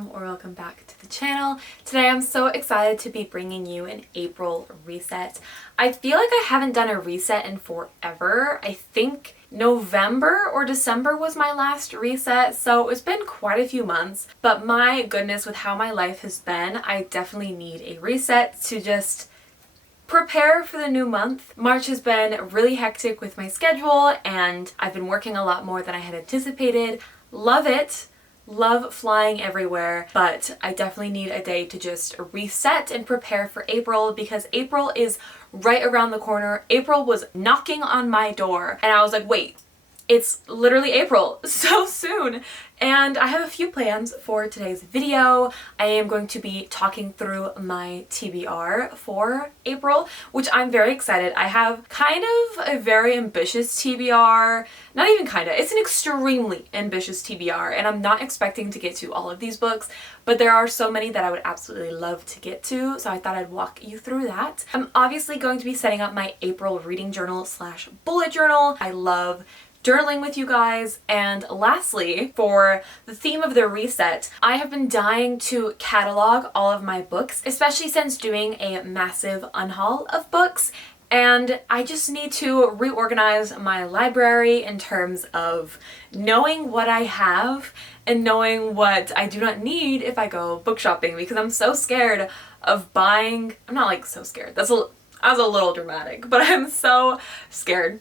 welcome back to the channel. Today I'm so excited to be bringing you an April reset. I feel like I haven't done a reset in forever. I think November or December was my last reset, so it's been quite a few months, but my goodness, with how my life has been, I definitely need a reset to just prepare for the new month. March has been really hectic with my schedule and I've been working a lot more than I had anticipated. Love it. Love flying everywhere, but I definitely need a day to just reset and prepare for April because April is right around the corner. April was knocking on my door and I was like, wait, it's literally April, so soon. And I have a few plans for today's video. I am going to be talking through my TBR for April, which I'm very excited. I have kind of a very ambitious TBR. Not even kinda, it's an extremely ambitious TBR, and I'm not expecting to get to all of these books, but there are so many that I would absolutely love to get to, so I thought I'd walk you through that. I'm obviously going to be setting up my April reading journal slash bullet journal. I love journaling with you guys. And lastly, for the theme of the reset, I have been dying to catalog all of my books, especially since doing a massive unhaul of books. And I just need to reorganize my library in terms of knowing what I have and knowing what I do not need if I go book shopping, because I'm so scared of buying. I'm not like so scared. That was a little dramatic, but I'm so scared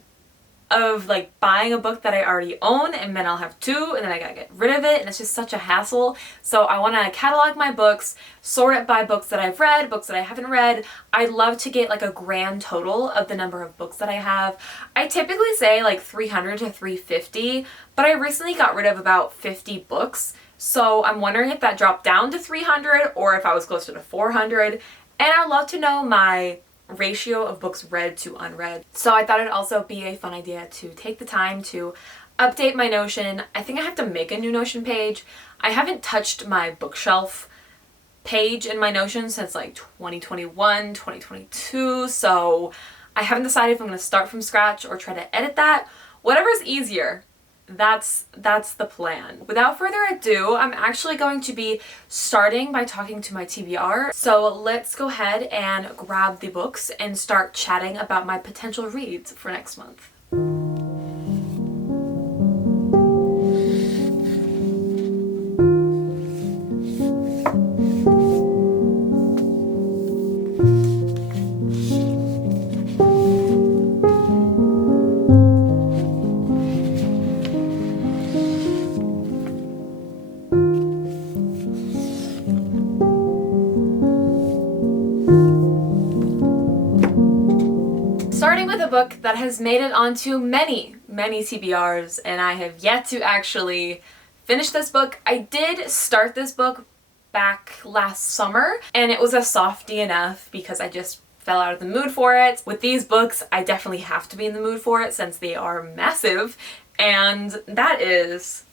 of like buying a book that I already own and then I'll have two and then I gotta get rid of it and it's just such a hassle. So I want to catalog my books, sort it by books that I've read, books that I haven't read. I'd love to get like a grand total of the number of books that I have. I typically say like 300 to 350, but I recently got rid of about 50 books. So I'm wondering if that dropped down to 300 or if I was closer to 400. And I'd love to know my ratio of books read to unread. So I thought it'd also be a fun idea to take the time to update my Notion. I think I have to make a new Notion page. I haven't touched my bookshelf page in my Notion since like 2021, 2022, so I haven't decided if I'm going to start from scratch or try to edit that. Whatever's easier. That's the plan. Without further ado, I'm actually going to be starting by talking to my TBR. So let's go ahead and grab the books and start chatting about my potential reads for next month. Starting with a book that has made it onto many TBRs, and I have yet to actually finish this book. I did start this book back last summer, and it was a softie enough because I just fell out of the mood for it. With these books, I definitely have to be in the mood for it since they are massive, and that is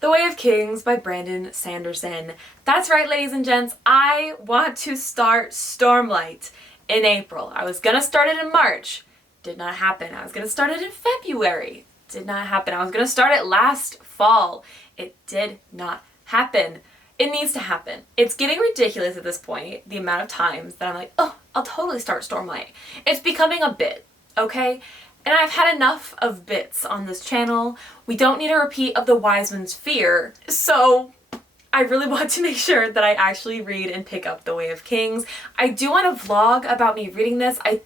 The Way of Kings by Brandon Sanderson. That's right, ladies and gents, I want to start Stormlight in April. I was gonna start it in March. Did not happen. I was gonna start it in February. Did not happen. I was gonna start it last fall. It did not happen. It needs to happen. It's getting ridiculous at this point, the amount of times that I'm like, oh, I'll totally start Stormlight. It's becoming a bit, okay? And I've had enough of bits on this channel. We don't need a repeat of the Wise Man's Fear. So I really want to make sure that I actually read and pick up The Way of Kings. I do want to vlog about me reading this. I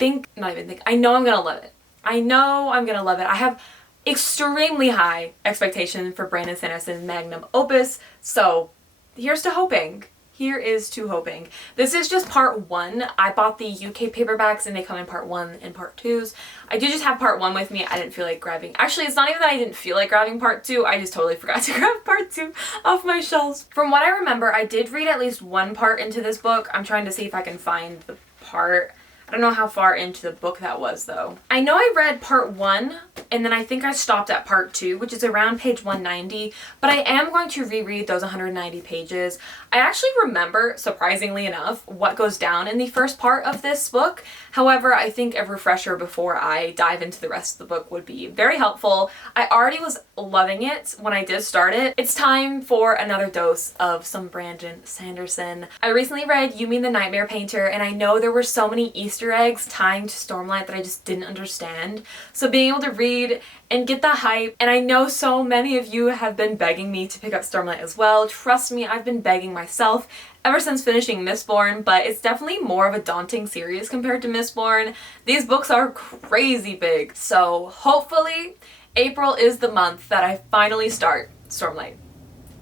know I'm gonna love it. I know I'm gonna love it. I have extremely high expectations for Brandon Sanderson's magnum opus, so here's to hoping. Here is to hoping. This is just part one. I bought the UK paperbacks and they come in part 1 and part 2s. I do just have part 1 with me. I didn't feel like grabbing. Actually, it's not even that I didn't feel like grabbing part 2. I just totally forgot to grab part 2 off my shelves. From what I remember, I did read at least one part into this book. I'm trying to see if I can find the part. I don't know how far into the book that was though. I know I read part 1 and then I think I stopped at part 2, which is around page 190, but I am going to reread those 190 pages. I actually remember, surprisingly enough, what goes down in the first part of this book. However, I think a refresher before I dive into the rest of the book would be very helpful. I already was loving it when I did start it. It's time for another dose of some Brandon Sanderson. I recently read You Mean the Nightmare Painter, and I know there were so many Easter eggs tying to Stormlight that I just didn't understand. So being able to read and get the hype, and I know so many of you have been begging me to pick up Stormlight as well. Trust me, I've been begging myself ever since finishing Mistborn, but it's definitely more of a daunting series compared to Mistborn. These books are crazy big, so hopefully April is the month that I finally start Stormlight.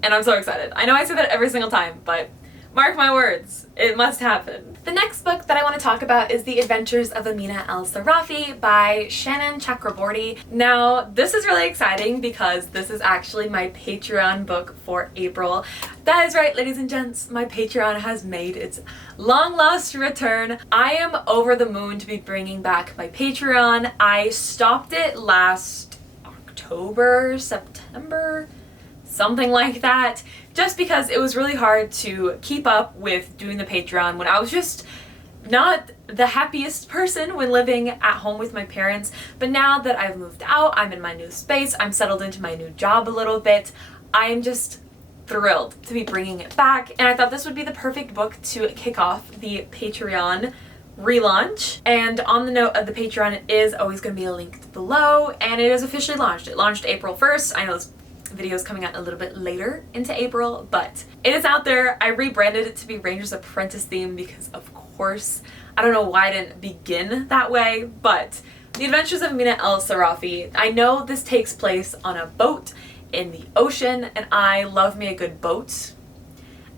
And I'm so excited. I know I say that every single time, but mark my words, it must happen. The next book that I want to talk about is The Adventures of Amina El-Sarafi by Shannon Chakraborty. Now, this is really exciting because this is actually my Patreon book for April. That is right, ladies and gents, my Patreon has made its long-lost return. I am over the moon to be bringing back my Patreon. I stopped it last October, September, something like that, just because it was really hard to keep up with doing the Patreon when I was just not the happiest person when living at home with my parents. But now that I've moved out, I'm in my new space, I'm settled into my new job a little bit, I am just thrilled to be bringing it back, and I thought this would be the perfect book to kick off the Patreon relaunch. And on the note of the Patreon, it is always going to be linked below, and it is officially launched. It launched April 1st. I know this video is coming out a little bit later into April, but it is out there. I rebranded it to be Ranger's Apprentice theme because, of course, I don't know why I didn't begin that way, but The Adventures of Amina El-Sarafi. I know this takes place on a boat in the ocean, and I love me a good boat,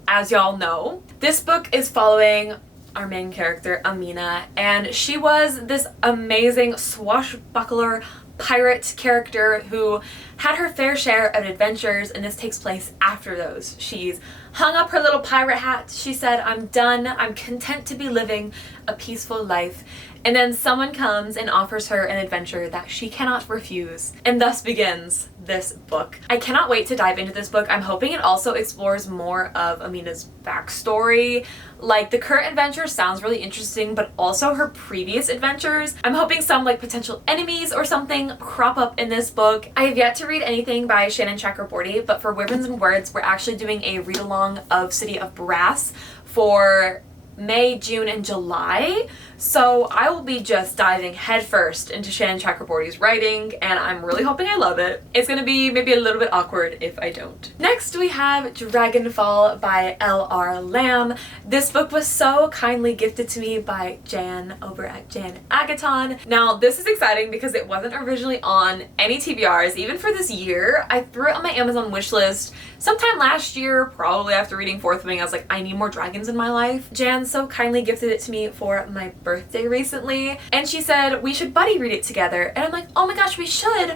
as y'all know. This book is following our main character, Amina, and she was this amazing swashbuckler pirate character who had her fair share of adventures, and this takes place after those. She's hung up her little pirate hat. She said, I'm done. I'm content to be living a peaceful life. And then someone comes and offers her an adventure that she cannot refuse. And thus begins this book. I cannot wait to dive into this book. I'm hoping it also explores more of Amina's backstory. Like, the current adventure sounds really interesting, but also her previous adventures. I'm hoping some like potential enemies or something crop up in this book. I have yet to read anything by Shannon Chakraborty, but for Wyverns and Words, we're actually doing a read-along of City of Brass for May, June, and July. So I will be just diving headfirst into Shannon Chakraborty's writing, and I'm really hoping I love it. It's gonna be maybe a little bit awkward if I don't. Next we have Dragonfall by L.R. Lamb. This book was so kindly gifted to me by Jan over at Jan Agaton. Now this is exciting because it wasn't originally on any TBRs, even for this year. I threw it on my Amazon wishlist sometime last year, probably after reading Fourth Wing. I was like, I need more dragons in my life. Jan so kindly gifted it to me for my birthday recently, and she said we should buddy read it together, and I'm like, oh my gosh, we should.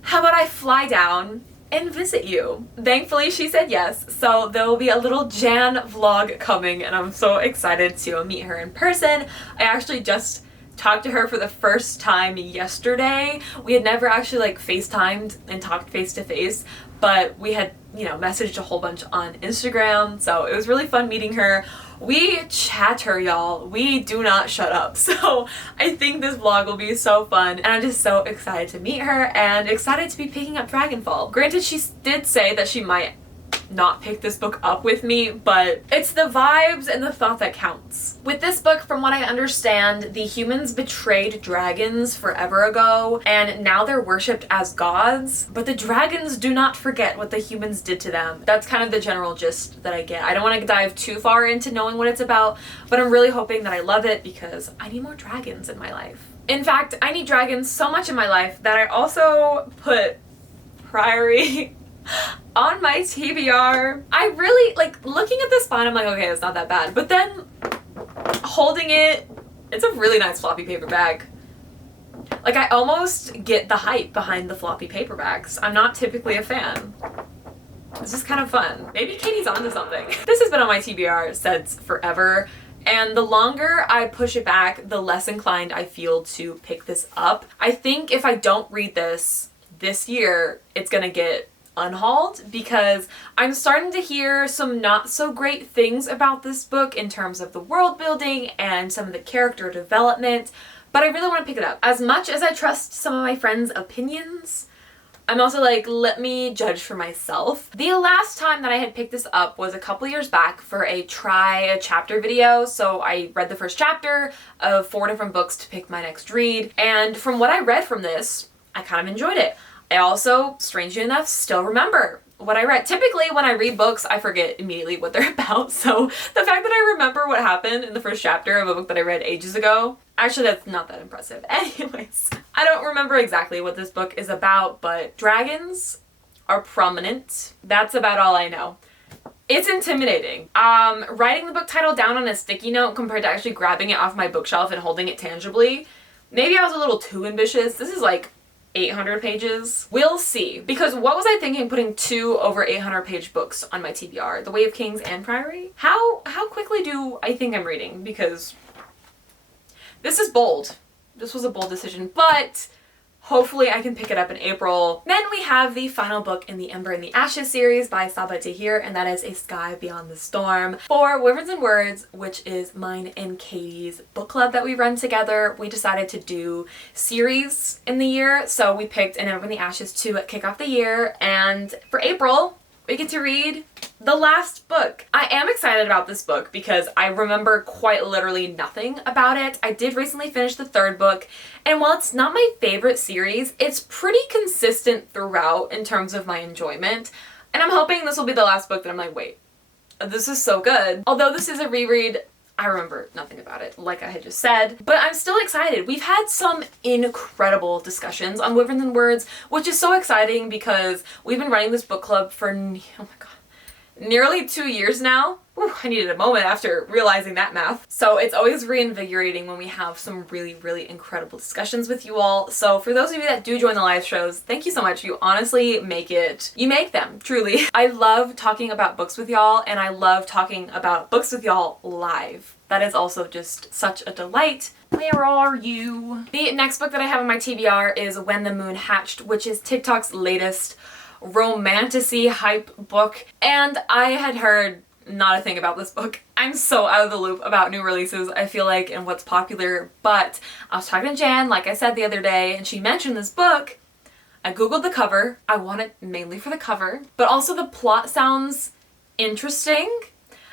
How about I fly down and visit you? Thankfully she said yes, so there will be a little Jan vlog coming, and I'm so excited to meet her in person. I actually just talked to her for the first time yesterday. We had never actually like FaceTimed and talked face to face, but we had, you know, messaged a whole bunch on Instagram, so it was really fun meeting her. We chatter, y'all. We do not shut up. So I think this vlog will be so fun, and I'm just so excited to meet her and excited to be picking up Dragonfall. Granted, she did say that she might not pick this book up with me, but it's the vibes and the thought that counts. With this book, from what I understand, the humans betrayed dragons forever ago, and now they're worshipped as gods, but the dragons do not forget what the humans did to them. That's kind of the general gist that I get. I don't want to dive too far into knowing what it's about, but I'm really hoping that I love it because I need more dragons in my life. In fact, I need dragons so much in my life that I also put Priory on my TBR. I really, like, looking at the spine, I'm like, okay, it's not that bad. But then holding it, it's a really nice floppy paper bag. Like, I almost get the hype behind the floppy paperbacks. I'm not typically a fan. It's just kind of fun. Maybe Katie's onto something. This has been on my TBR since forever, and the longer I push it back, the less inclined I feel to pick this up. I think if I don't read this year, it's gonna get unhauled because I'm starting to hear some not so great things about this book in terms of the world building and some of the character development, but I really want to pick it up. As much as I trust some of my friends' opinions, I'm also like, let me judge for myself. The last time that I had picked this up was a couple years back for a try a chapter video. So I read the first chapter of 4 different books to pick my next read. And from what I read from this, I kind of enjoyed it. I also, strangely enough, still remember what I read. Typically when I read books, I forget immediately what they're about. So the fact that I remember what happened in the first chapter of a book that I read ages ago, actually that's not that impressive. Anyways, I don't remember exactly what this book is about, but dragons are prominent. That's about all I know. It's intimidating. Writing the book title down on a sticky note compared to actually grabbing it off my bookshelf and holding it tangibly, maybe I was a little too ambitious. This is like 800 pages. We'll see. Because what was I thinking putting 2 over 800 page books on my TBR? The Way of Kings and Priory? How quickly do I think I'm reading? Because this is bold. This was a bold decision, but hopefully I can pick it up in April. Then we have the final book in the Ember and the Ashes series by Sabaa Tahir, and that is A Sky Beyond the Storm. For Wyverns and Words, which is mine and Katie's book club that we run together, we decided to do series in the year. So we picked An Ember and the Ashes to kick off the year, and for April, we get to read the last book. I am excited about this book because I remember quite literally nothing about it. I did recently finish the 3rd book, and while it's not my favorite series, it's pretty consistent throughout in terms of my enjoyment. And I'm hoping this will be the last book that I'm like, wait, this is so good. Although this is a reread, I remember nothing about it, like I had just said, but I'm still excited. We've had some incredible discussions on Wyverns and Words, which is so exciting because we've been running this book club for, oh my god, nearly 2 years now. Ooh, I needed a moment after realizing that math. So it's always reinvigorating when we have some really, really incredible discussions with you all. So for those of you that do join the live shows, thank you so much. You honestly make it. You make them, truly. I love talking about books with y'all, and I love talking about books with y'all live. That is also just such a delight. Where are you? The next book that I have on my TBR is When the Moon Hatched, which is TikTok's latest romantasy hype book, and I had heard not a thing about this book. I'm so out of the loop about new releases, I feel like, and what's popular, but I was talking to Jan, like I said the other day, and she mentioned this book. I googled the cover. I want it mainly for the cover, but also the plot sounds interesting.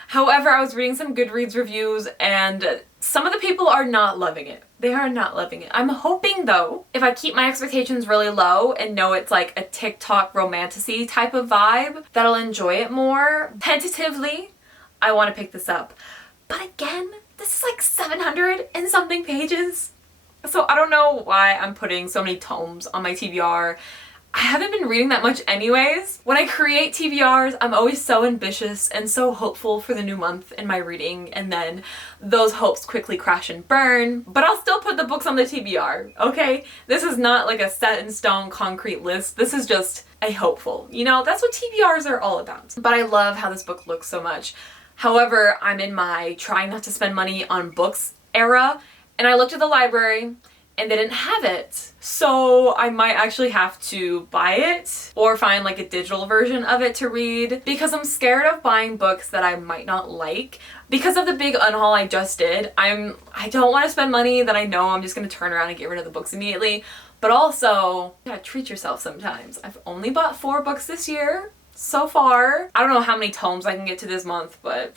However, I was reading some Goodreads reviews and some of the people are not loving it. They are not loving it. I'm hoping though, if I keep my expectations really low and know it's like a TikTok romantasy type of vibe, that I'll enjoy it more. Tentatively, I want to pick this up. But again, this is like 700 and something pages. So I don't know why I'm putting so many tomes on my TBR. I haven't been reading that much anyways. When I create TBRs, I'm always so ambitious and so hopeful for the new month in my reading, and then those hopes quickly crash and burn. But I'll still put the books on the TBR, okay? This is not like a set in stone concrete list. This is just a hopeful. You know, that's what TBRs are all about. But I love how this book looks so much. However, I'm in my trying not to spend money on books era, and I looked at the library and they didn't have it. So I might actually have to buy it or find like a digital version of it to read, because I'm scared of buying books that I might not like. Because of the big unhaul I just did, I don't want to spend money that I know I'm just going to turn around and get rid of the books immediately. But also, you gotta treat yourself sometimes. I've only bought 4 books this year so far. I don't know how many tomes I can get to this month, but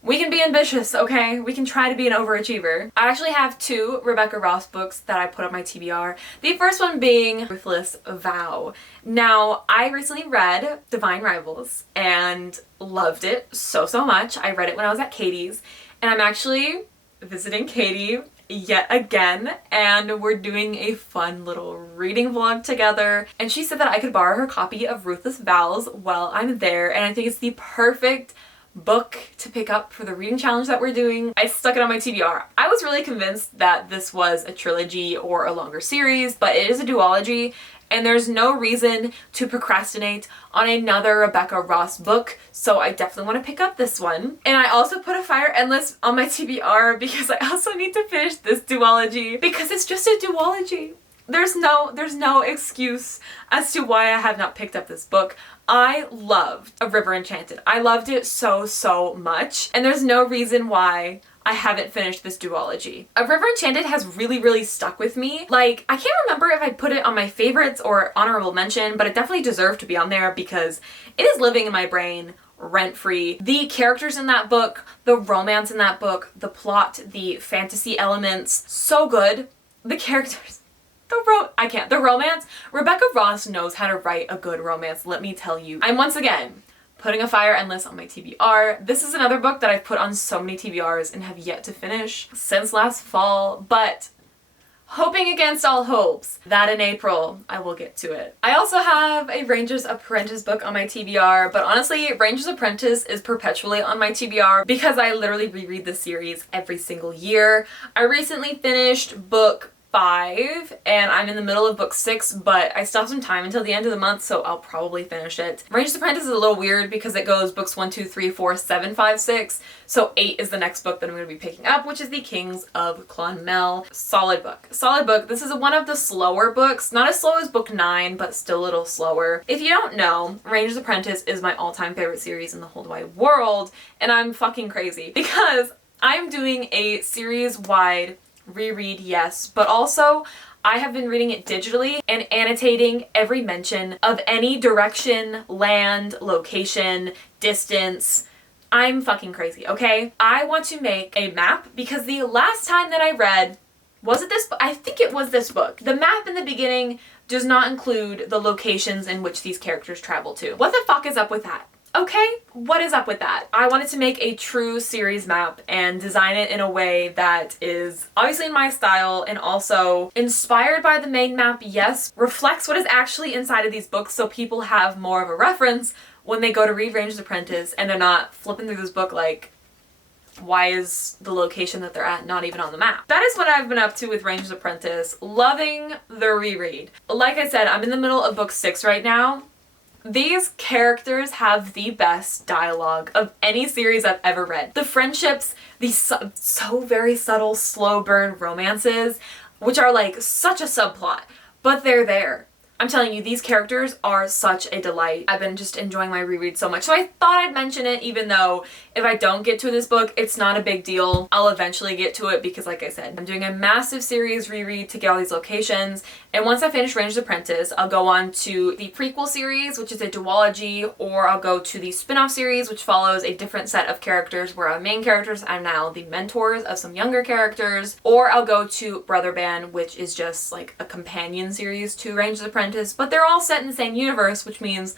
we can be ambitious, okay? We can try to be an overachiever. I actually have 2 Rebecca Ross books that I put on my TBR. The first one being Ruthless Vow. Now, I recently read Divine Rivals and loved it so much. I read it when I was at Katie's, and I'm actually visiting Katie yet again, and we're doing a fun little reading vlog together, and she said that I could borrow her copy of Ruthless Vows while I'm there, and I think it's the perfect book to pick up for the reading challenge that we're doing. I stuck it on my TBR. I was really convinced that this was a trilogy or a longer series, but it is a duology, and there's no reason to procrastinate on another Rebecca Ross book, so I definitely want to pick up this one. And I also put A Fire Endless on my TBR because I also need to finish this duology, because it's just a duology. There's no excuse as to why I have not picked up this book. I loved A River Enchanted. I loved it so much, and there's no reason why I haven't finished this duology. A River Enchanted has really stuck with me. Like, I can't remember if I put it on my favorites or honorable mention, but it definitely deserved to be on there because it is living in my brain rent-free. The characters in that book, the romance in that book, the plot, the fantasy elements, so good. The characters, the romance. Rebecca Ross knows how to write a good romance, let me tell you. I'm once again putting A Fire Endless on my TBR. This is another book that I've put on so many TBRs and have yet to finish since last fall, but hoping against all hopes that in April I will get to it. I also have a Ranger's Apprentice book on my TBR, but honestly, Ranger's Apprentice is perpetually on my TBR because I literally reread the series every single year. I recently finished book 5 and I'm in the middle of book 6, but I still have some time until the end of the month, so I'll probably finish it. Ranger's Apprentice is a little weird because it goes books 1, 2, 3, 4, 7, 5, 6, so 8 is the next book that I'm going to be picking up, which is The Kings of Clonmel. Solid book. Solid book. This is one of the slower books, not as slow as book 9, but still a little slower. If you don't know, Ranger's Apprentice is my all-time favorite series in the whole wide world, and I'm fucking crazy because I'm doing a series-wide reread, yes, but also I have been reading it digitally and annotating every mention of any direction, land, location, distance. I'm fucking crazy, okay? I want to make a map because the last time that I read, was it this book? I think it was this book. The map in the beginning does not include the locations in which these characters travel to. What the fuck is up with that? Okay, what is up with that? I wanted to make a true series map and design it in a way that is obviously in my style and also inspired by the main map, yes, reflects what is actually inside of these books so people have more of a reference when they go to read Ranger's Apprentice and they're not flipping through this book like, why is the location that they're at not even on the map? That is what I've been up to with Ranger's Apprentice. Loving the reread. Like I said, I'm in the middle of book 6 right now. These characters have the best dialogue of any series I've ever read. The friendships, these so very subtle, slow burn romances, which are like such a subplot, but they're there. I'm telling you, these characters are such a delight. I've been just enjoying my reread so much, so I thought I'd mention it even though if I don't get to this book, it's not a big deal. I'll eventually get to it because like I said, I'm doing a massive series reread to get all these locations, and once I finish Ranger's Apprentice, I'll go on to the prequel series, which is a duology, or I'll go to the spin-off series, which follows a different set of characters where our main characters are now the mentors of some younger characters, or I'll go to Brother Band, which is just like a companion series to Ranger's Apprentice. But they're all set in the same universe, which means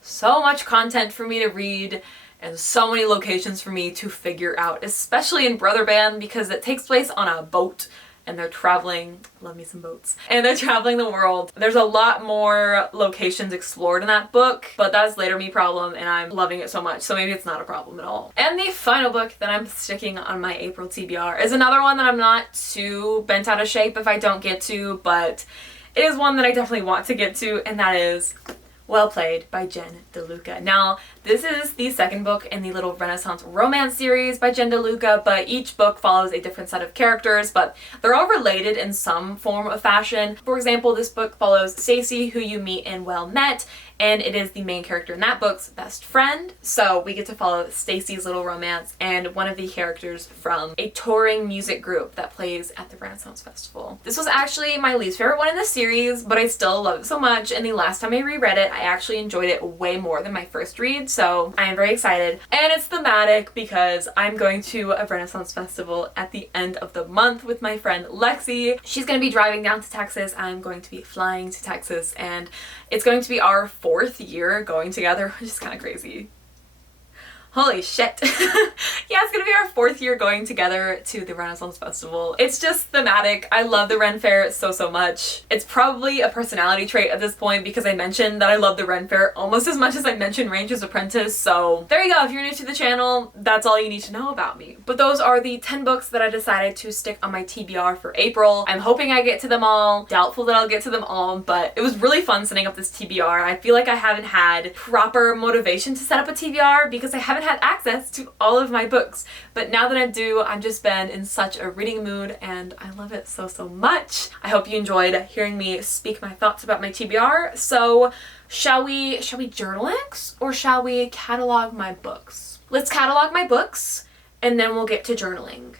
so much content for me to read and so many locations for me to figure out, especially in Brother Band because it takes place on a boat and they're traveling, love me some boats, and they're traveling the world. There's a lot more locations explored in that book, but that's later me problem and I'm loving it so much, so maybe it's not a problem at all. And the final book that I'm sticking on my April TBR is another one that I'm not too bent out of shape if I don't get to, but it is one that I definitely want to get to, and that is Well Played by Jen DeLuca. Now, this is the second book in the little Renaissance romance series by Jen DeLuca, but each book follows a different set of characters, but they're all related in some form of fashion. For example, this book follows Stacy, who you meet in Well Met, and it is the main character in that book's best friend. So we get to follow Stacy's little romance and one of the characters from a touring music group that plays at the Renaissance Festival. This was actually my least favorite one in the series, but I still love it so much, and the last time I reread it, I actually enjoyed it way more than my first read, so I am very excited. And it's thematic because I'm going to a Renaissance Festival at the end of the month with my friend Lexi. She's going to be driving down to Texas, I'm going to be flying to Texas, and it's going to be our 4th year going together, which is kind of crazy. Holy shit. Yeah, it's gonna be our 4th year going together to the Renaissance Festival. It's just thematic. I love the Ren Fair so much. It's probably a personality trait at this point because I mentioned that I love the Ren Fair almost as much as I mentioned Ranger's Apprentice, so there you go. If you're new to the channel, that's all you need to know about me. But those are the 10 books that I decided to stick on my TBR for April. I'm hoping I get to them all. Doubtful that I'll get to them all, but it was really fun setting up this TBR. I feel like I haven't had proper motivation to set up a TBR because I haven't had access to all of my books, but now that I do, I've just been in such a reading mood and I love it so much. I hope you enjoyed hearing me speak my thoughts about my TBR. So shall we journal next or shall we catalog my books? Let's catalog my books and then we'll get to journaling.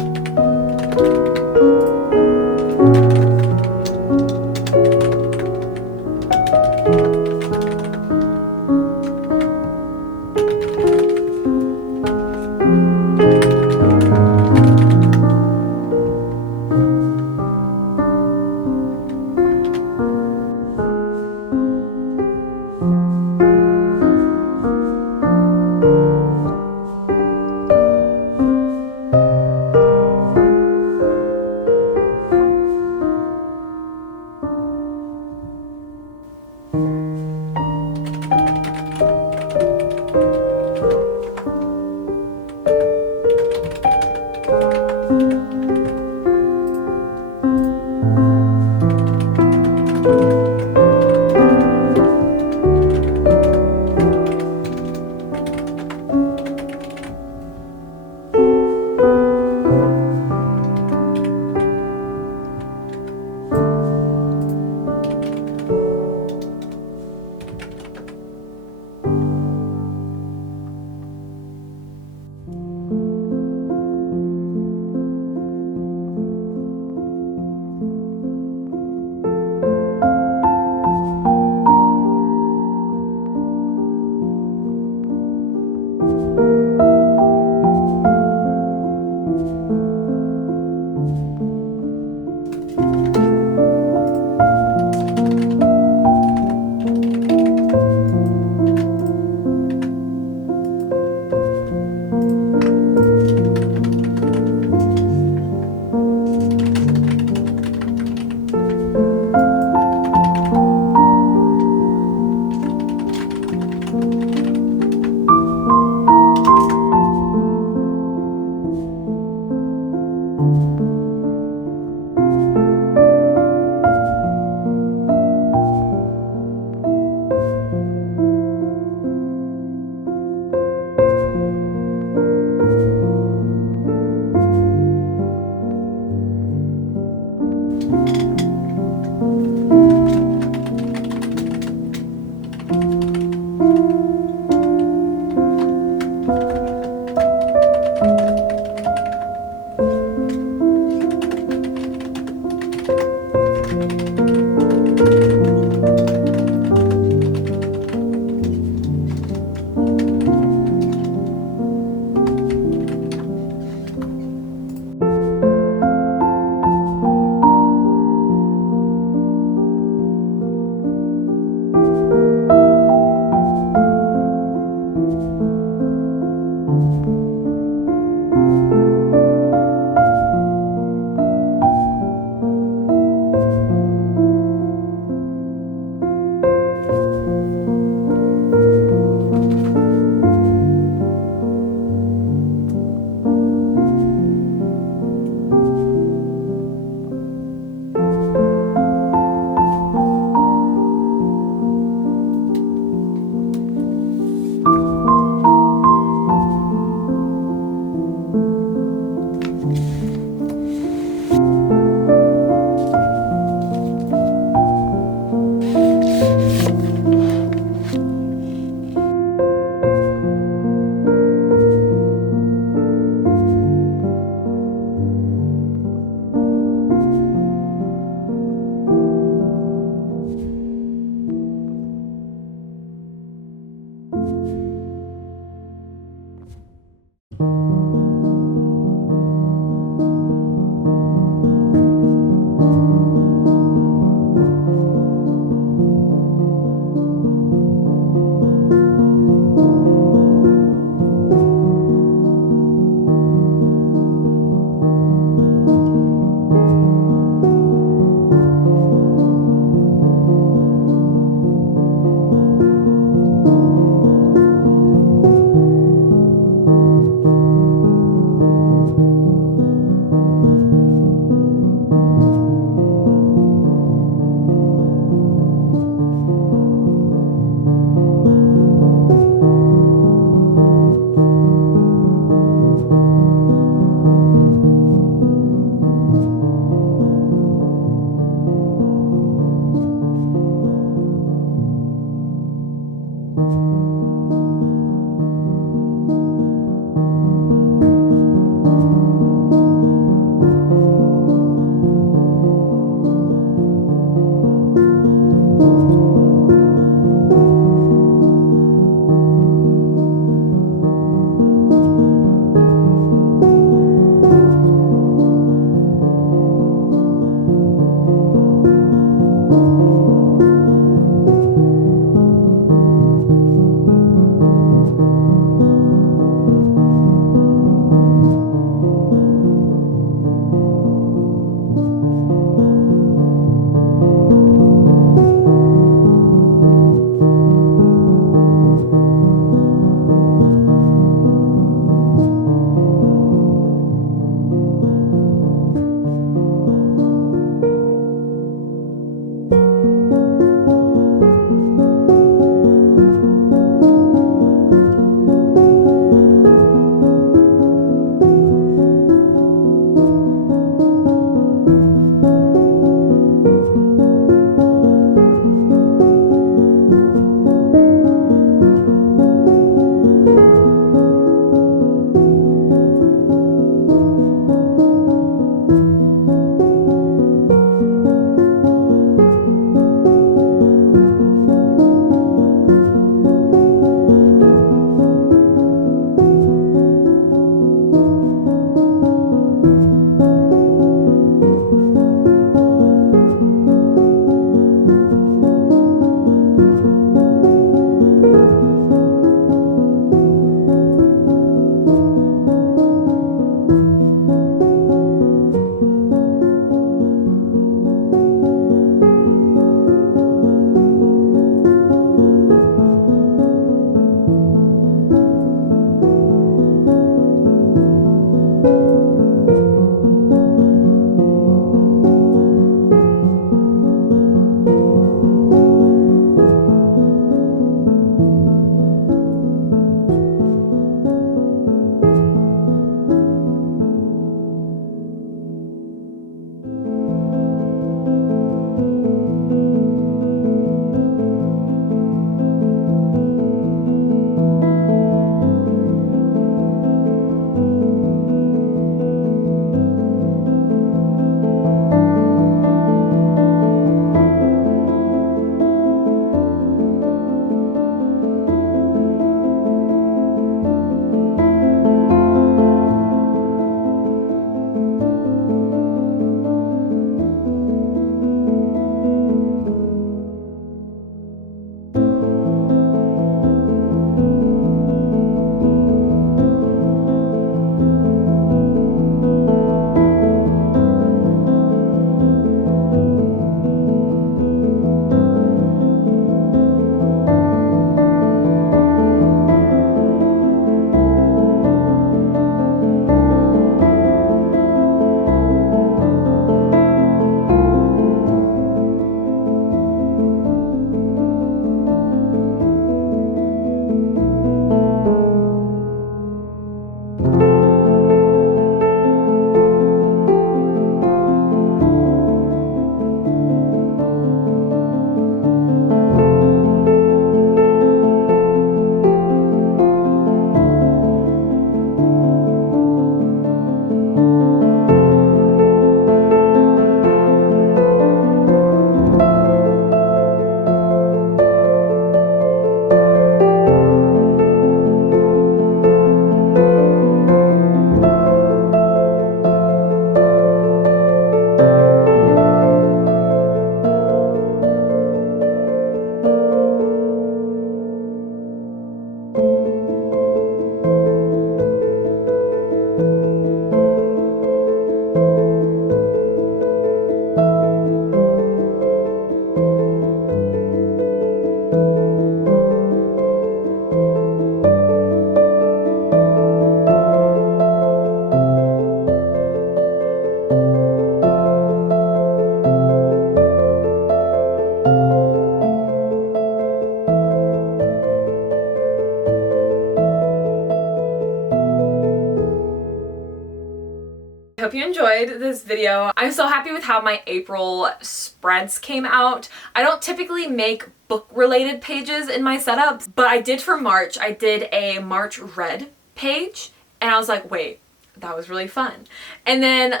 enjoyed this video. I'm so happy with how my April spreads came out. I don't typically make book related pages in my setups, but I did for March. I did a March red page and I was like, wait, that was really fun. And then a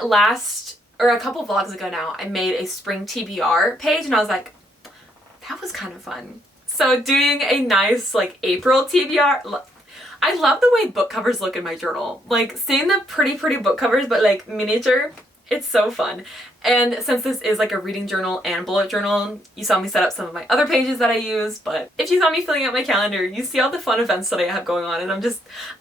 couple vlogs ago now, I made a spring TBR page and I was like, that was kind of fun. So doing a nice like April TBR, I love the way book covers look in my journal. Like seeing the pretty book covers but like miniature, it's so fun. And since this is like a reading journal and bullet journal, you saw me set up some of my other pages that I use, but if you saw me filling out my calendar, you see all the fun events that I have going on and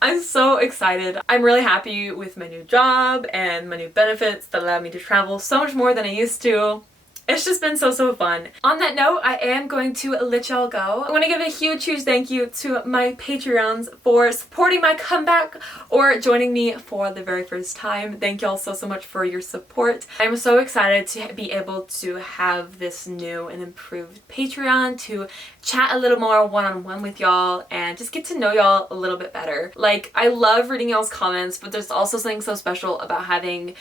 I'm so excited. I'm really happy with my new job and my new benefits that allow me to travel so much more than I used to. It's just been so fun. On that note, I am going to let y'all go. I want to give a huge thank you to my Patreons for supporting my comeback or joining me for the very first time. Thank y'all so much for your support. I'm so excited to be able to have this new and improved Patreon to chat a little more one-on-one with y'all and just get to know y'all a little bit better. Like, I love reading y'all's comments, but there's also something so special about having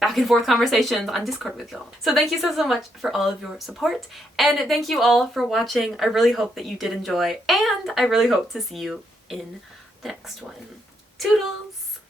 back and forth conversations on Discord with y'all. So thank you so much for all of your support, and thank you all for watching. I really hope that you did enjoy, and I really hope to see you in the next one. Toodles!